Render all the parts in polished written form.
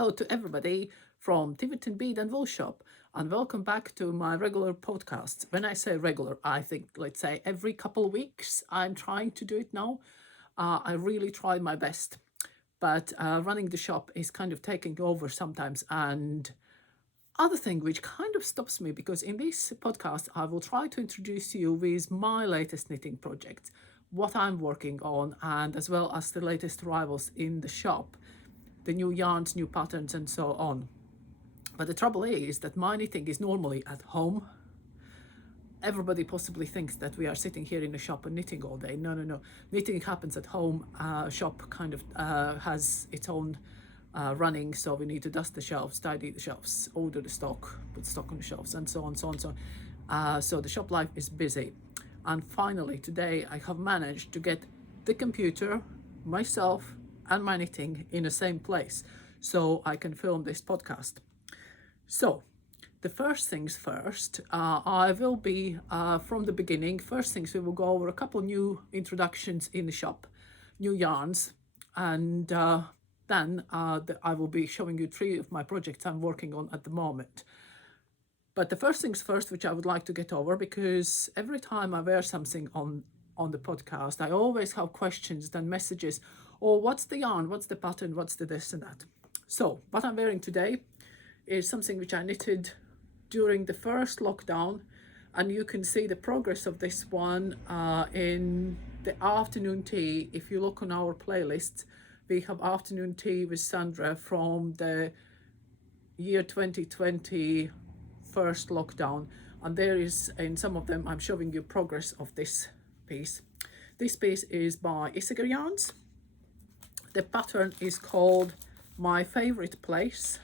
Hello to everybody from Tiverton Bead and Wool Shop, and welcome back to my regular podcast. When I say regular, I think, let's say, every couple of weeks. I'm trying to do it now. I really try my best, but running the shop is kind of taking over sometimes. And other thing which kind of stops me, because in this podcast I will try to introduce you with my latest knitting project, what I'm working on, and as well as the latest arrivals in the shop, the new yarns, new patterns, and so on. But the trouble is that my knitting is normally at home. Everybody possibly thinks that we are sitting here in the shop and knitting all day. No, no, no. Knitting happens at home. Shop kind of has its own running, so we need to dust the shelves, tidy the shelves, order the stock, put stock on the shelves, and so on, so on, so on. So the shop life is busy. And finally, today I have managed to get the computer, myself, and my knitting in the same place, so I can film this podcast. So the first things first, I will be from the beginning. First things, we will go over a couple new introductions in the shop, new yarns, and then I will be showing you 3 of my projects I'm working on at the moment. But the first things first, which I would like to get over, because every time I wear something on the podcast, I always have questions, then messages, or what's the yarn, what's the pattern, what's the this and that. So what I'm wearing today is something which I knitted during the first lockdown, and you can see the progress of this one in the afternoon tea. If you look on our playlist, we have afternoon tea with Sandra from the year 2020 first lockdown, and there is, in some of them, I'm showing you progress of this piece. This piece is by Issachar Yarns. The pattern is called My Favorite Place.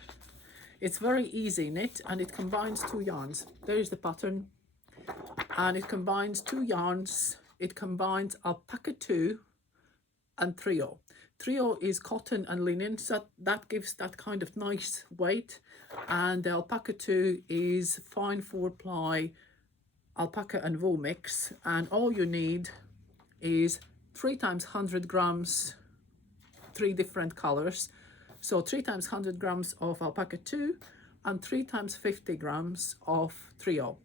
It's very easy knit, and it combines 2 yarns. There is the pattern, and it combines 2 yarns. It combines alpaca 2 and trio. Trio is cotton and linen, so that gives that kind of nice weight, and the alpaca 2 is fine 4-ply alpaca and wool mix, and all you need is 3 times 100 grams, 3 different colors. So 3 times 100 grams of alpaca 2 and 3 times 50 grams of trio.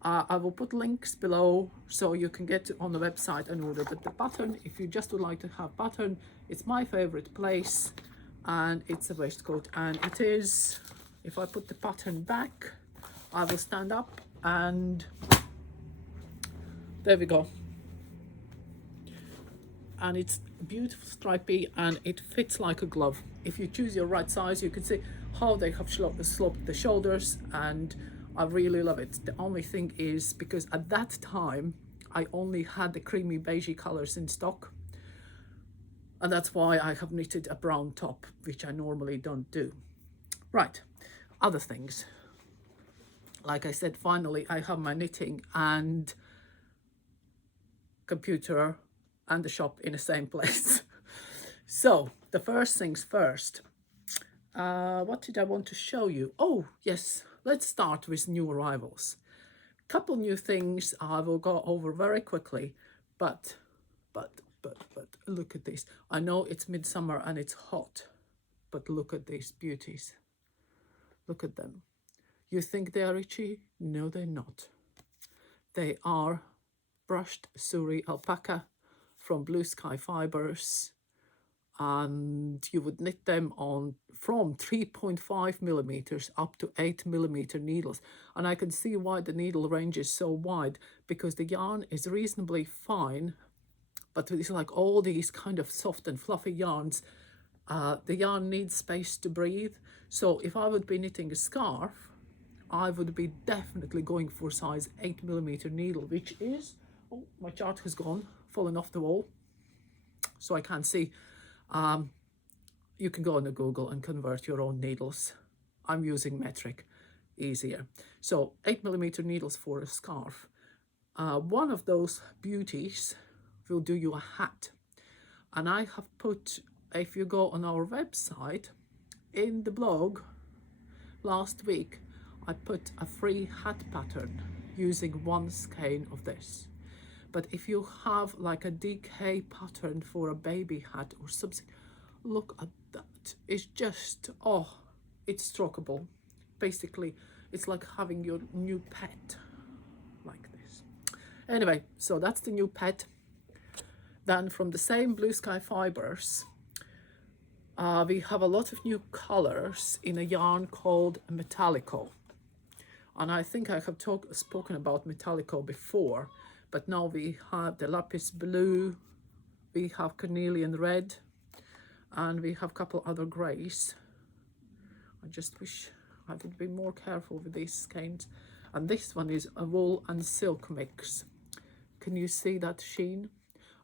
I will put links below so you can get on the website and order. But the pattern, if you just would like to have pattern, it's My Favorite Place, and it's a waistcoat. And it is, if I put the pattern back, I will stand up, and there we go. And it's beautiful stripy, and it fits like a glove. If you choose your right size, you can see how they have sloped the shoulders, and I really love it. The only thing is, because at that time I only had the creamy beigey colors in stock, and that's why I have knitted a brown top, which I normally don't do. Right, other things. Like I said, finally I have my knitting and computer and the shop in the same place. So the first things first, what did I want to show you? Oh yes, let's start with new arrivals. Couple new things I will go over very quickly, but look at this. I know it's midsummer and it's hot, but look at these beauties. Look at them. You think they are itchy? No, they're not. They are brushed Suri alpaca from Blue Sky Fibers, and you would knit them on from 3.5 millimeters up to 8 millimeter needles. And I can see why the needle range is so wide, because the yarn is reasonably fine, but it's like all these kind of soft and fluffy yarns, the yarn needs space to breathe. So if I would be knitting a scarf, I would be definitely going for size 8 millimeter needle, which is, oh, my chart has gone, fallen off the wall, so I can't see. You can go on Google and convert your own needles. I'm using metric, easier. So 8 millimeter needles for a scarf. One of those beauties will do you a hat. And I have put, if you go on our website, in the blog last week, I put a free hat pattern using 1 skein of this. But if you have like a DK pattern for a baby hat or something, look at that. it is just, oh, it's strokeable. Basically, it's like having your new pet, like this. Anyway, so that's the new pet. Then from the same blue sky fibers, we have a lot of new colors in a yarn called Metallico. And I think I have spoken about Metallico before, but now we have the lapis blue, we have carnelian red, and we have a couple other grays. I just wish I would be more careful with these skeins. And this one is a wool and silk mix. Can you see that sheen?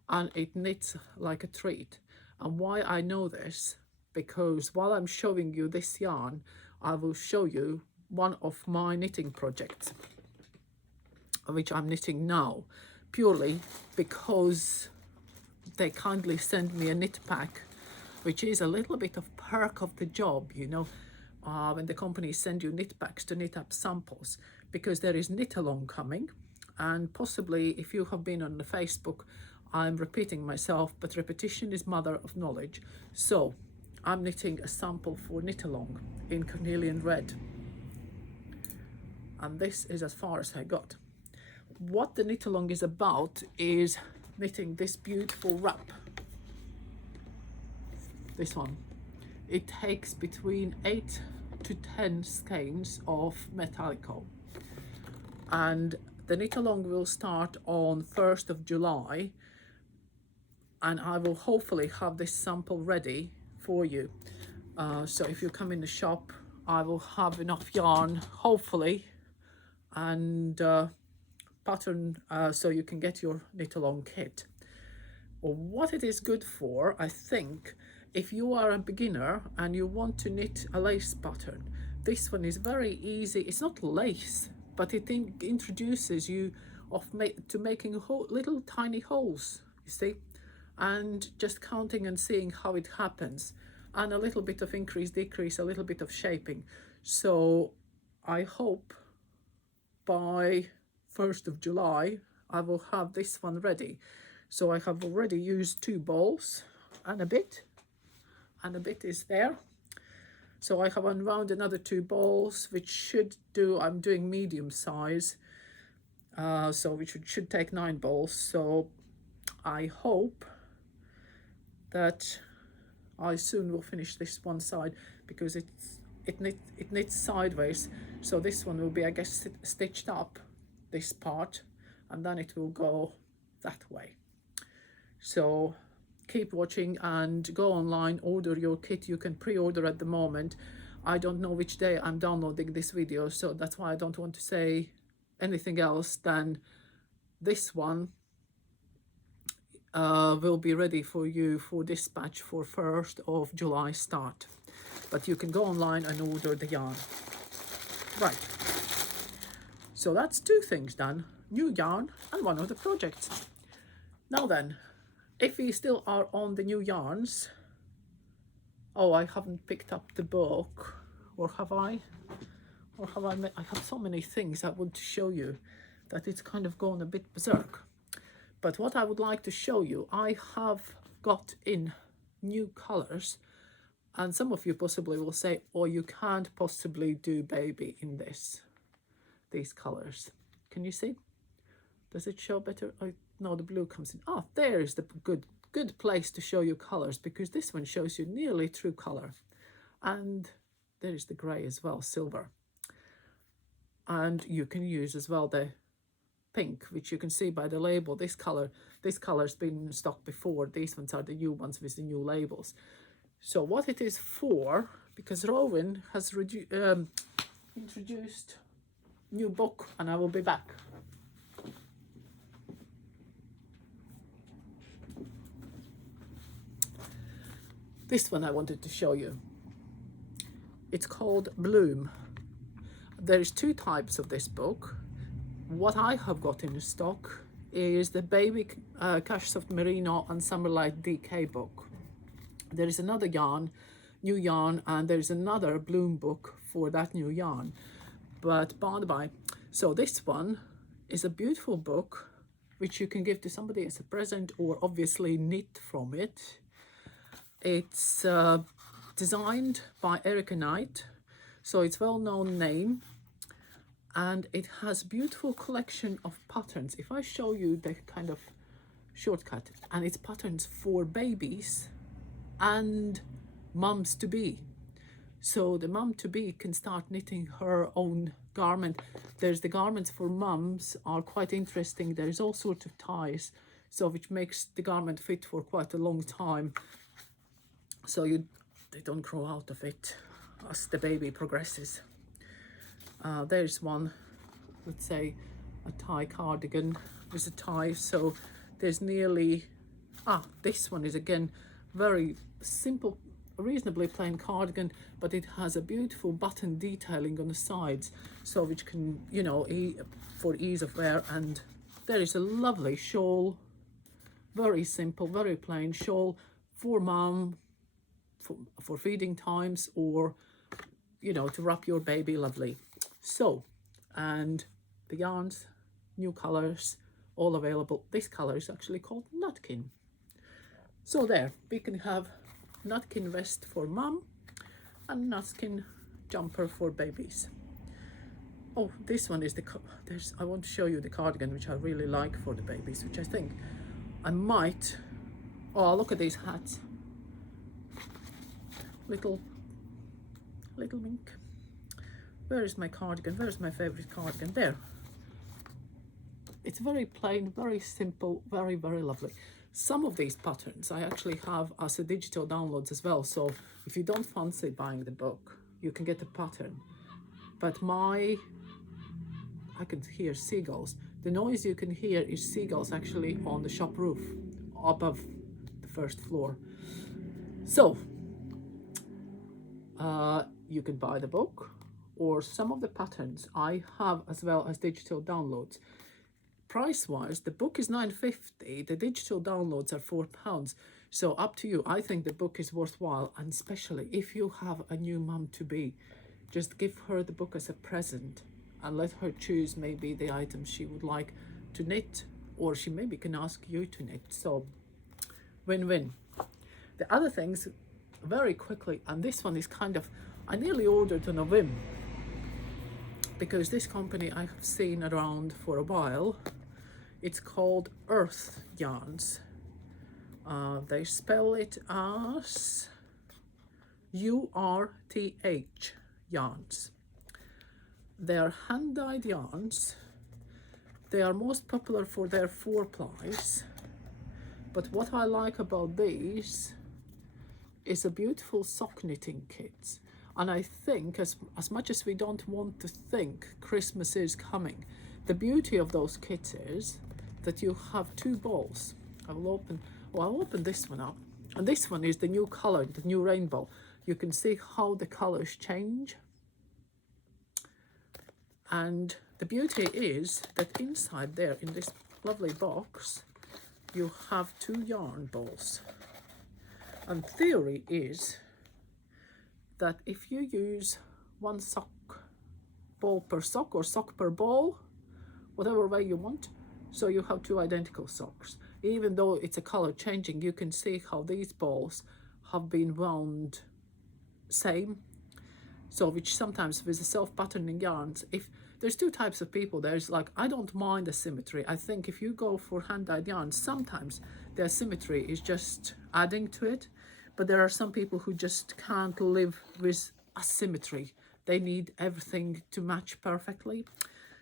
And it knits like a treat. And why I know this, because while I'm showing you this yarn, I will show you one of my knitting projects, which I'm knitting now, purely because they kindly send me a knit pack, which is a little bit of perk of the job, you know, when the companies send you knit packs to knit up samples, because there is knit along coming. And possibly if you have been on the Facebook, I'm repeating myself, but repetition is mother of knowledge. So I'm knitting a sample for knit along in carnelian red, and this is as far as I got. What the knit along is about is knitting this beautiful wrap. This one, it takes between 8 to 10 skeins of Metallico, and the knit along will start on 1st of July, and I will hopefully have this sample ready for you. So if you come in the shop, I will have enough yarn, hopefully, and pattern so you can get your knit along kit. Well, what it is good for, I think, if you are a beginner and you want to knit a lace pattern, this one is very easy. It's not lace, but it introduces you to making little tiny holes, you see, and just counting and seeing how it happens, and a little bit of increase, decrease, a little bit of shaping. So I hope by 1st of July I will have this one ready. So I have already used 2 balls and a bit is there. So I have unwound another 2 balls, which should do, I'm doing medium size, so which should take 9 balls. So I hope that I soon will finish this one side, because it knits sideways. So this one will be, I guess, stitched up, this part, and then it will go that way. So keep watching and go online, order your kit. You can pre-order at the moment. I don't know which day I'm downloading this video, so that's why I don't want to say anything else than this one will be ready for you for dispatch for 1st of July start. But you can go online and order the yarn. Right, so that's 2 things done, new yarn and one of the projects. Now then, if we still are on the new yarns, oh, I haven't picked up the book, or have I? Or have I? I have so many things I want to show you that it's kind of gone a bit berserk. But what I would like to show you, I have got in new colors, and some of you possibly will say, oh, you can't possibly do baby in these colors. Can you see? Does it show better? Oh, no, the blue comes in. Oh, there is the good place to show you colors, because this one shows you nearly true color. And there is the gray as well, silver. And you can use as well the pink, which you can see by the label. This color's been in stock before. These ones are the new ones with the new labels. So what it is for, because Rowan has introduced new book, and I will be back. This one I wanted to show you. It's called Bloom. There is 2 types of this book. What I have got in stock is the baby Cash Soft Merino and Summerlight DK book. There is another yarn, new yarn, and there is another Bloom book for that new yarn. But by the by, so this one is a beautiful book which you can give to somebody as a present, or obviously knit from it. It's designed by Erica Knight, so it's well-known name, and it has beautiful collection of patterns. If I show you the kind of shortcut, and it's patterns for babies and mums to be. So the mum to be can start knitting her own garment. There's the garments for mums are quite interesting. There's all sorts of ties, so which makes the garment fit for quite a long time. So they don't grow out of it as the baby progresses. There's one, let's say a tie cardigan with a tie. So there's nearly, this one is again very simple, reasonably plain cardigan, but it has a beautiful button detailing on the sides, so which can, you know, for ease of wear. And there is a lovely shawl, very simple, very plain shawl for mum, for feeding times, or, you know, to wrap your baby lovely. So, and the yarns, new colors, all available. This color is actually called Nutkin. So there, we can have Nutkin vest for mum and Nutkin jumper for babies. Oh, this one is I want to show you the cardigan, which I really like for the babies, which I think I might, oh, look at these hats. Little mink. Where is my cardigan? Where's my favorite cardigan? There. It's very plain, very simple, very, very lovely. Some of these patterns I actually have as a digital downloads as well. So if you don't fancy buying the book, you can get the pattern. But I can hear seagulls. The noise you can hear is seagulls actually on the shop roof above the first floor. So you can buy the book, or some of the patterns I have as well as digital downloads. Price wise, the book is £9.50, the digital downloads are £4, so up to you. I think the book is worthwhile, and especially if you have a new mum to be, just give her the book as a present and let her choose maybe the items she would like to knit, or she maybe can ask you to knit. So win-win. The other things, very quickly, and this one is kind of, I nearly ordered on a whim, because this company I have seen around for a while. It's called Earth Yarns. They spell it as URTH yarns. They are hand-dyed yarns. They are most popular for their 4-plies. But what I like about these is a beautiful sock knitting kit. And I think as much as we don't want to think Christmas is coming, the beauty of those kits is that you have 2 balls. I'll open this one up. And this one is the new color, the new rainbow. You can see how the colors change. And the beauty is that inside there, in this lovely box, you have 2 yarn balls. And theory is that if you use 1 sock ball per sock, or sock per ball, whatever way you want, so you have 2 identical socks. Even though it's a color changing, you can see how these balls have been wound same. So which sometimes with the self-patterning yarns, if there's 2 types of people, there's like, I don't mind the symmetry. I think if you go for hand-dyed yarns, sometimes the asymmetry is just adding to it. But there are some people who just can't live with asymmetry. They need everything to match perfectly.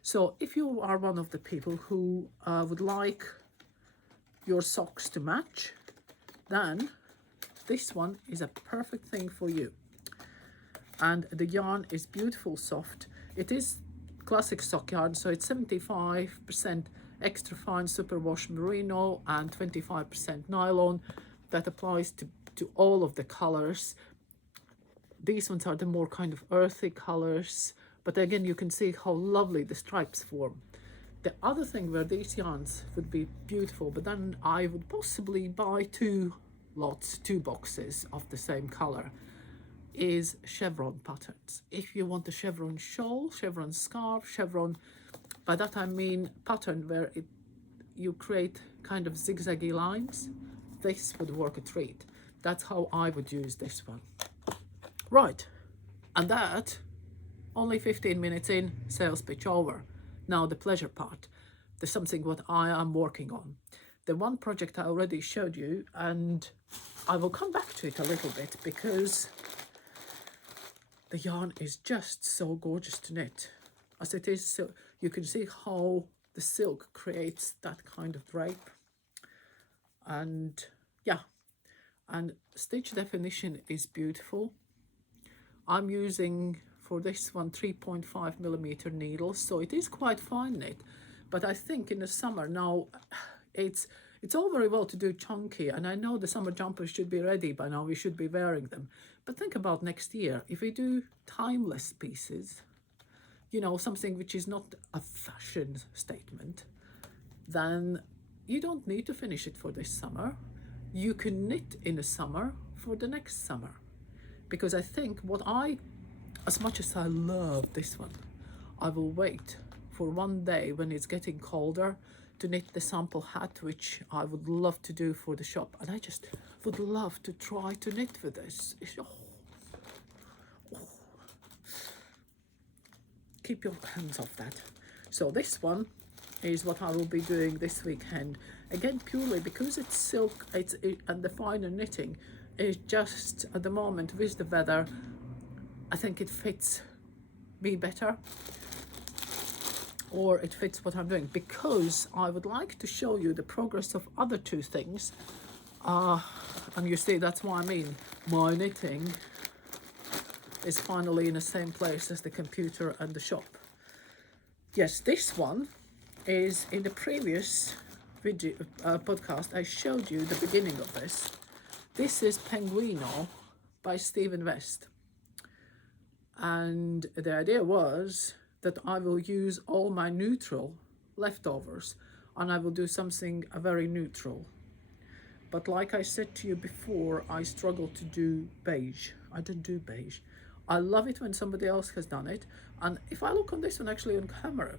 So if you are one of the people who would like your socks to match, then this one is a perfect thing for you. And the yarn is beautiful, soft. It is classic sock yarn, so it's 75% extra fine superwash merino and 25% nylon. That applies to all of the colors. These ones are the more kind of earthy colors, but again you can see how lovely the stripes form. The other thing where these yarns would be beautiful, but then I would possibly buy 2 boxes of the same color, is chevron patterns. If you want a chevron shawl, chevron scarf, chevron, by that I mean pattern where you create kind of zigzaggy lines, this would work a treat. That's how I would use this one. Right, and that, only 15 minutes in, sales pitch over. Now the pleasure part. There's something what I am working on. The one project I already showed you, and I will come back to it a little bit because the yarn is just so gorgeous to knit. As it is, so you can see how the silk creates that kind of drape. And yeah, and stitch definition is beautiful. I'm using for this one 3.5mm needles, so it is quite fine knit. But I think in the summer now, it's all very well to do chunky, and I know the summer jumpers should be ready by now, we should be wearing them. But think about next year, if we do timeless pieces, you know, something which is not a fashion statement, then you don't need to finish it for this summer. You can knit in the summer for the next summer. Because I think as much as I love this one, I will wait for one day when it's getting colder to knit the sample hat, which I would love to do for the shop. And I just would love to try to knit with this. Keep your hands off that. So this one is what I will be doing this weekend. Again, purely because it's silk, and the finer knitting is just, at the moment with the weather, I think it fits me better, or it fits what I'm doing, because I would like to show you the progress of other two things. And you see, that's what I mean. My knitting is finally in the same place as the computer and the shop. Yes, this one is in the previous video podcast. I showed you the beginning of this. This is Penguino by Stephen West. And the idea was that I will use all my neutral leftovers and I will do something very neutral. But like I said to you before, I struggle to do beige. I don't do beige. I love it when somebody else has done it. And if I look on this one actually on camera,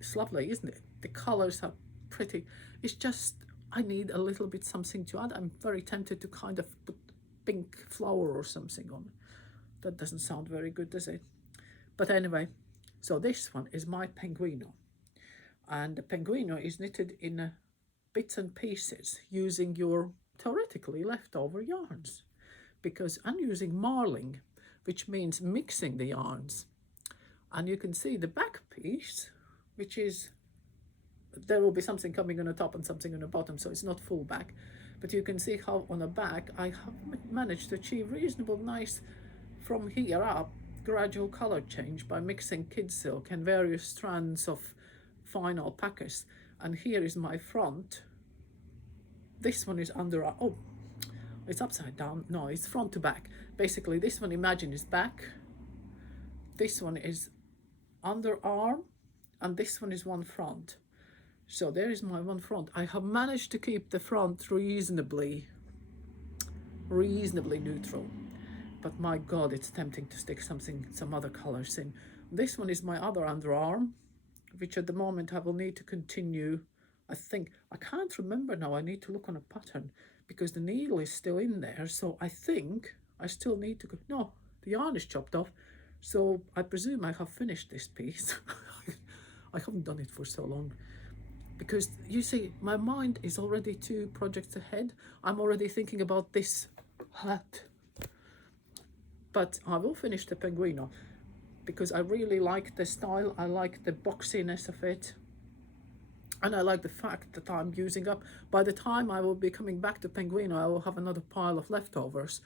it's lovely, isn't it? The colors are pretty. It's just, I need a little bit something to add. I'm very tempted to kind of put pink flower or something on. That doesn't sound very good, does it? But anyway, so this one is my Penguino. And the Penguino is knitted in bits and pieces using your theoretically leftover yarns. Because I'm using marling, which means mixing the yarns. And you can see the back piece, which is, there will be something coming on the top and something on the bottom, so it's not full back. But you can see how on the back I have managed to achieve reasonable nice, from here up, gradual color change by mixing kid silk and various strands of fine alpacas. And here is my front. This one is under, oh, it's upside down. No, it's front to back. Basically, this one, imagine, is back. This one is underarm, and this one is one front. So there is my one front. I have managed to keep the front reasonably neutral. But my God, it's tempting to stick some other colors in. This one is my other underarm, which at the moment I will need to continue. I think, I can't remember now, I need to look on a pattern because the needle is still in there. So I think I still need to go, no, the yarn is chopped off. So I presume I have finished this piece. I haven't done it for so long. Because you see, my mind is already 2 projects ahead. I'm already thinking about this hat. But I will finish the Penguino because I really like the style. I like the boxiness of it. And I like the fact that I'm using up. By the time I will be coming back to Penguino, I will have another pile of leftovers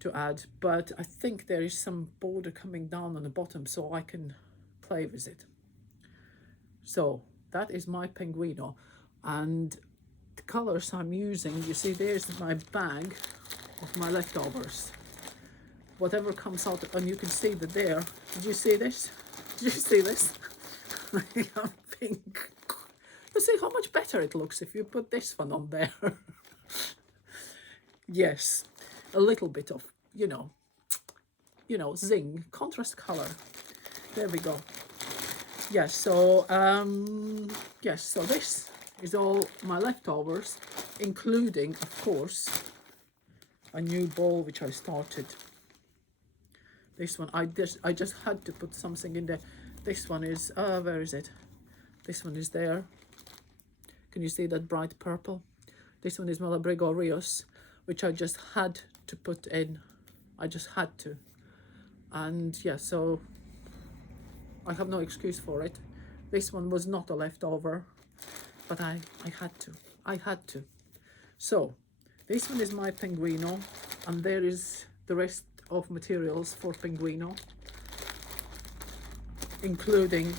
to add. But I think there is some border coming down on the bottom so I can play with it. So that is my Penguino. And the colors I'm using, you see, there's my bag of my leftovers. Whatever comes out, and you can see that there. Did you see this? Did you see this? Pink. You see how much better it looks if you put this one on there. Yes, a little bit of, you know, zing, contrast color. There we go. Yes, so yes, so this is all my leftovers, including, of course, a new ball which I started. This one, I just had to put something in there. This one is, where is it? This one is there. Can you see that bright purple? This one is Malabrigo Rios, which I just had to put in. I just had to. And yeah, so I have no excuse for it. This one was not a leftover, but I had to. I had to. So this one is my Penguino, and there is the rest of materials for Penguino, including,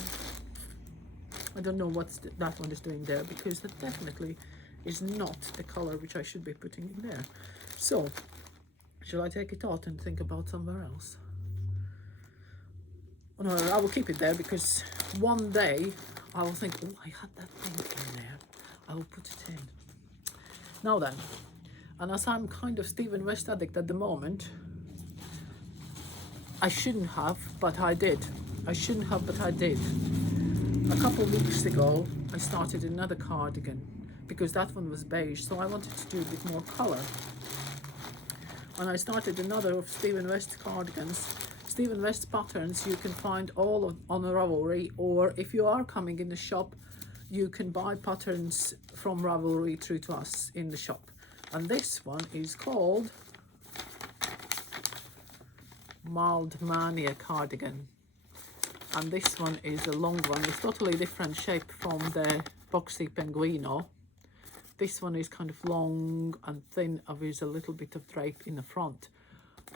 I don't know what that one is doing there, because that definitely is not the color which I should be putting in there. So shall I take it out and think about somewhere else? Oh, no, I will keep it there, because one day I will think, oh, I had that thing in there. I will put it in. Now then, and as I'm kind of Stephen West addict at the moment, I shouldn't have, but I did. I shouldn't have, but I did. A couple of weeks ago, I started another cardigan, because that one was beige, so I wanted to do a bit more color. And I started another of Stephen West cardigans. Stephen West patterns you can find all on Ravelry, or if you are coming in the shop, you can buy patterns from Ravelry through to us in the shop. And this one is called Mild Mania cardigan. And this one is a long one. It's totally different shape from the boxy Penguino. This one is kind of long and thin, with a little bit of drape in the front.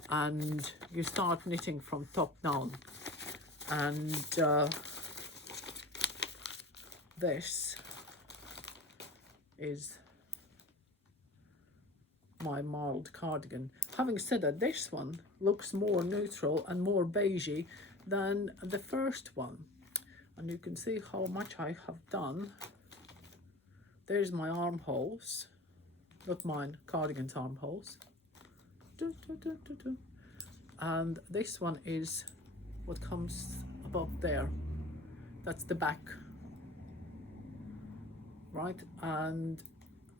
And you start knitting from top down. And this is my mild cardigan. Having said that, this one looks more neutral and more beigey than the first one. And you can see how much I have done. There's my armholes, not mine, cardigan's armholes. And this one is what comes above there. That's the back, right? And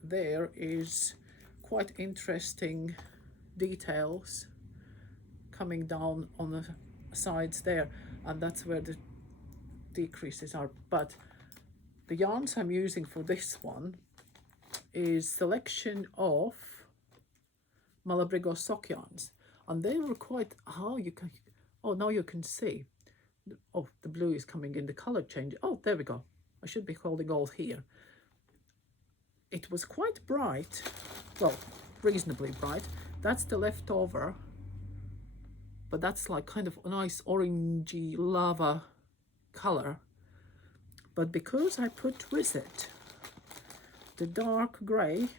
there is quite interesting details coming down on the sides there, and that's where the decreases are. But the yarns I'm using for this one is selection of Malabrigo sock yarns, and they were quite, now you can see, oh, the blue is coming in, the color change, oh, there we go, I should be holding all here. It was quite bright, well, reasonably bright. That's the leftover, but that's like kind of a nice orangey lava color. But because I put with it the dark gray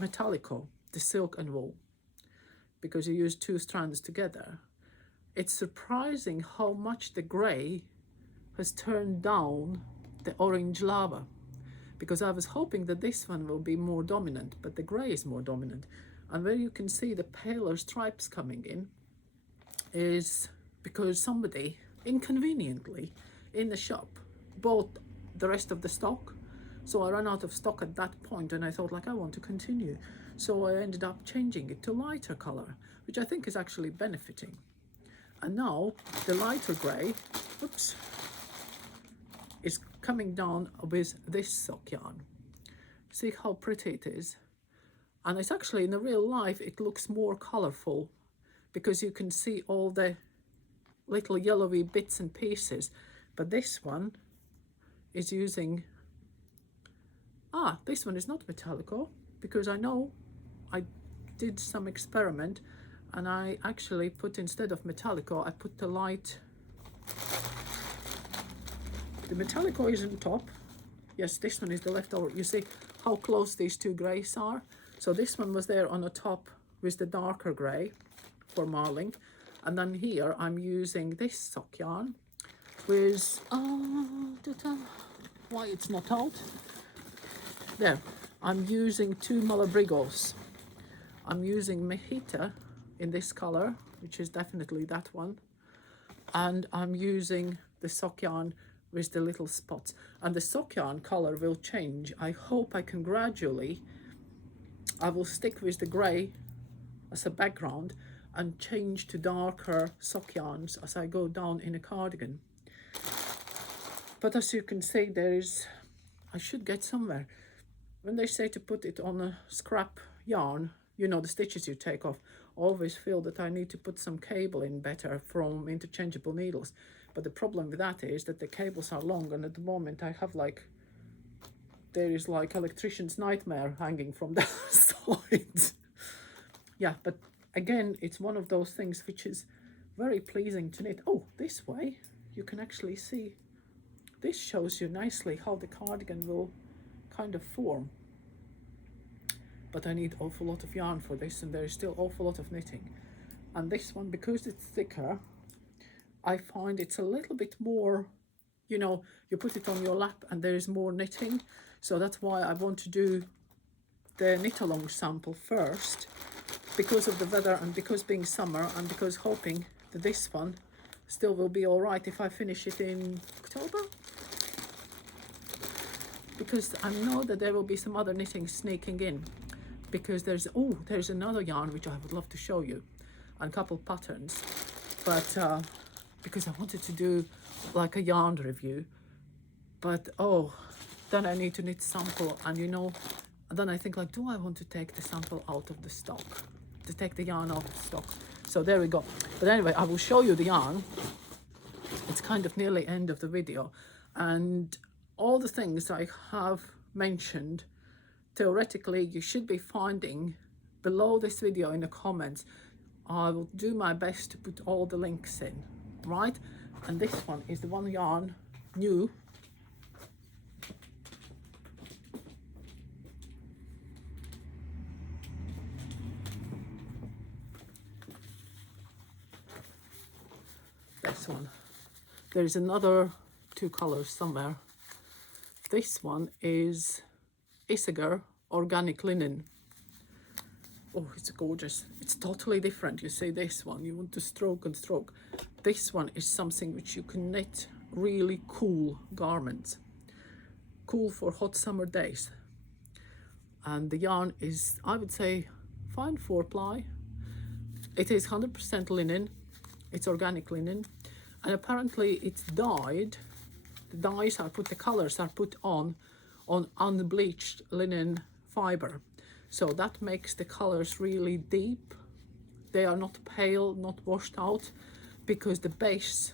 Metallico, the silk and wool, because you use two strands together, it's surprising how much the gray has turned down the orange lava, because I was hoping that this one will be more dominant, but the gray is more dominant. And where you can see the paler stripes coming in is because somebody inconveniently in the shop bought the rest of the stock. So I ran out of stock at that point, and I thought, like, I want to continue. So I ended up changing it to lighter color, which I think is actually benefiting. And now the lighter gray, oops, is coming down with this sock yarn. See how pretty it is? And it's actually, in the real life, it looks more colorful because you can see all the little yellowy bits and pieces. But this one is using, this one is not Metallico, because I know I did some experiment and I actually put, instead of Metallico, I put the light. The Metallico is on top. Yes, this one is the leftover. You see how close these two grays are? So this one was there on the top with the darker grey for marling. And then here I'm using this sock yarn with, why it's not out? There, I'm using two Malabrigos. I'm using Mejita in this color, which is definitely that one. And I'm using the sock yarn with the little spots. And the sock yarn color will change. I hope I can gradually, I will stick with the grey as a background, and change to darker sock yarns as I go down in a cardigan. But as you can see, there is, I should get somewhere. When they say to put it on a scrap yarn, you know, the stitches you take off, I always feel that I need to put some cable in better from interchangeable needles. But the problem with that is that the cables are long, and at the moment I have like, there is like electrician's nightmare hanging from the side. Yeah, but again, it's one of those things which is very pleasing to knit. Oh, this way you can actually see, this shows you nicely how the cardigan will kind of form. But I need awful lot of yarn for this, and there is still awful lot of knitting. And this one, because it's thicker, I find it's a little bit more, you know, you put it on your lap and there is more knitting. So that's why I want to do the knit along sample first, because of the weather and because being summer, and because hoping that this one still will be all right if I finish it in October. Because I know that there will be some other knitting sneaking in, because there's another yarn which I would love to show you, and a couple patterns, but because I wanted to do like a yarn review, but then I need to knit sample, and you know, then I think like, do I want to take the sample out of the stock, to take the yarn out of stock? So there we go. But anyway, I will show you the yarn. It's kind of nearly end of the video, and all the things I have mentioned, theoretically, you should be finding below this video in the comments. I will do my best to put all the links in, right? And this one is the one yarn new. This one. There's another two colors somewhere. This one is Isager organic linen. Oh, it's gorgeous. It's totally different. You see this one, you want to stroke and stroke. This one is something which you can knit really cool garments. Cool for hot summer days. And the yarn is, I would say, fine 4-ply. It is 100% linen. It's organic linen. And apparently it's dyed. The dyes are put, the colors are put on unbleached linen fiber. So that makes the colors really deep. They are not pale, not washed out, because the base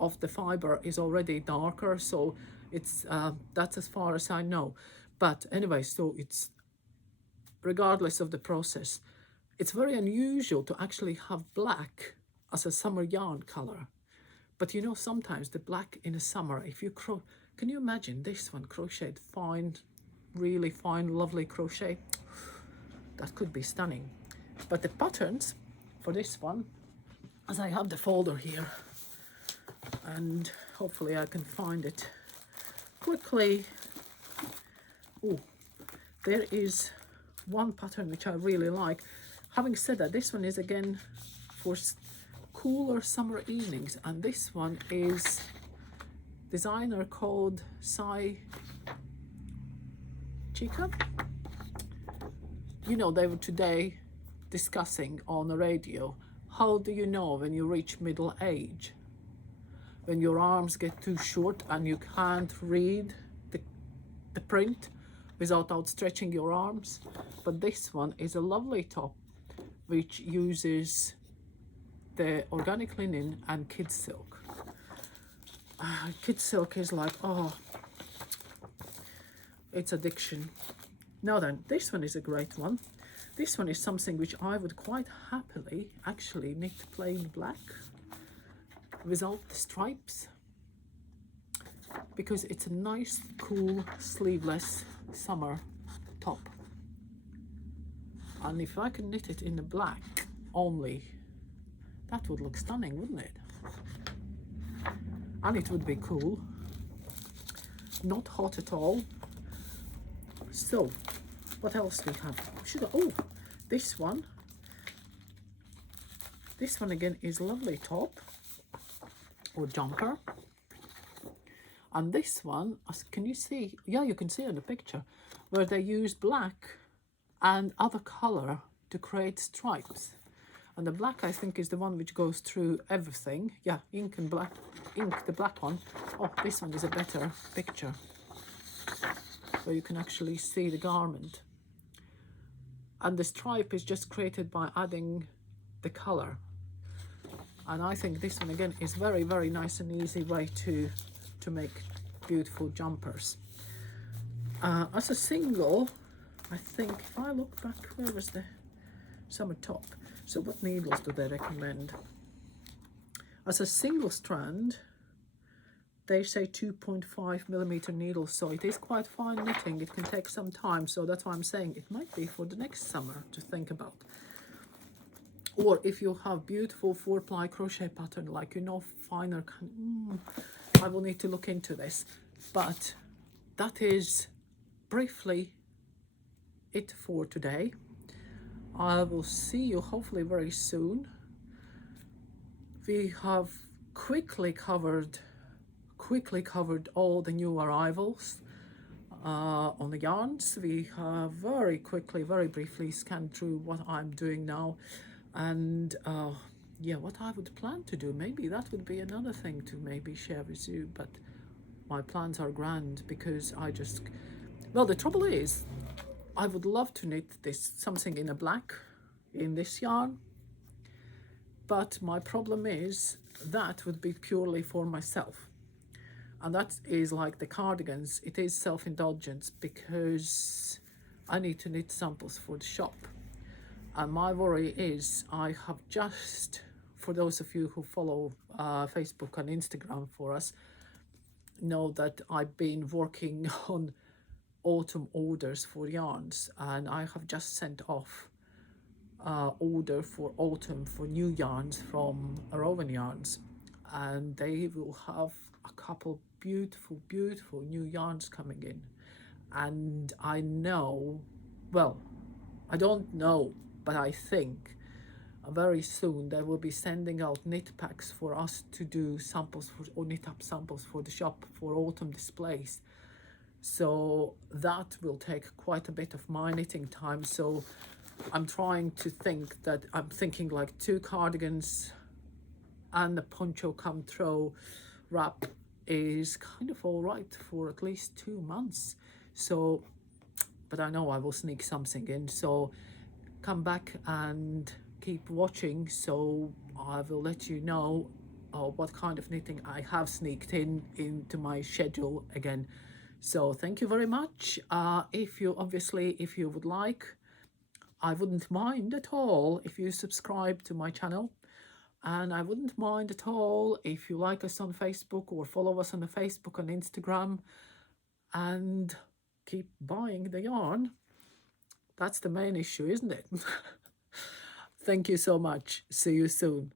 of the fiber is already darker. So it's that's as far as I know. But anyway, so it's, regardless of the process, it's very unusual to actually have black as a summer yarn color. But you know, sometimes the black in the summer, if you can you imagine this one crocheted fine, really fine, lovely crochet? That could be stunning. But the patterns for this one, as I have the folder here, and hopefully I can find it quickly. Oh, there is one pattern which I really like. Having said that, this one is again for cooler summer evenings, and this one is designer called Sai Chica. You know, they were today discussing on the radio, how do you know when you reach middle age? When your arms get too short and you can't read the print without outstretching your arms. But this one is a lovely top which uses the organic linen and kid silk. Kid silk is like, oh, it's addiction. Now then, this one is a great one. This one is something which I would quite happily actually knit plain black without the stripes, because it's a nice, cool, sleeveless summer top. And if I can knit it in the black only, that would look stunning, wouldn't it? And it would be cool, not hot at all. So what else we have? This one again is lovely top or jumper. And this one, can you see? Yeah, you can see in the picture where they use black and other color to create stripes. And the black, I think, is the one which goes through everything. Yeah, ink and black, ink, the black one. Oh, this one is a better picture, so you can actually see the garment. And the stripe is just created by adding the color. And I think this one again is very, very nice and easy way to make beautiful jumpers. As a single, I think if I look back, where was the summer top? So what needles do they recommend? As a single strand, they say 2.5 millimeter needles, so it is quite fine knitting. It can take some time, so that's why I'm saying it might be for the next summer to think about. Or if you have beautiful 4-ply crochet pattern, like, you know, finer, I will need to look into this. But that is briefly it for today. I will see you hopefully very soon. We have quickly covered all the new arrivals on the yarns. We have very quickly, very briefly scanned through what I'm doing now, and yeah, what I would plan to do. Maybe that would be another thing to maybe share with you, but my plans are grand because I just, well, the trouble is I would love to knit this something in a black in this yarn, but my problem is that would be purely for myself, and that is like the cardigans. It is self-indulgence because I need to knit samples for the shop, and my worry is I have just, for those of you who follow Facebook and Instagram for us, know that I've been working on autumn orders for yarns, and I have just sent off order for autumn for new yarns from Rowan Yarns, and they will have a couple beautiful new yarns coming in. And I know, well, I don't know, but I think very soon they will be sending out knit packs for us to do samples for, or knit up samples for the shop for autumn displays. So that will take quite a bit of my knitting time. So I'm trying to think that I'm thinking like 2 cardigans and the poncho come throw wrap is kind of all right for at least 2 months. So, but I know I will sneak something in, so come back and keep watching, so I will let you know what kind of knitting I have sneaked into my schedule again. So thank you very much. If you would like, I wouldn't mind at all if you subscribe to my channel, and I wouldn't mind at all if you like us on Facebook or follow us on the Facebook and Instagram, and keep buying the yarn. That's the main issue, isn't it? Thank you so much. See you soon.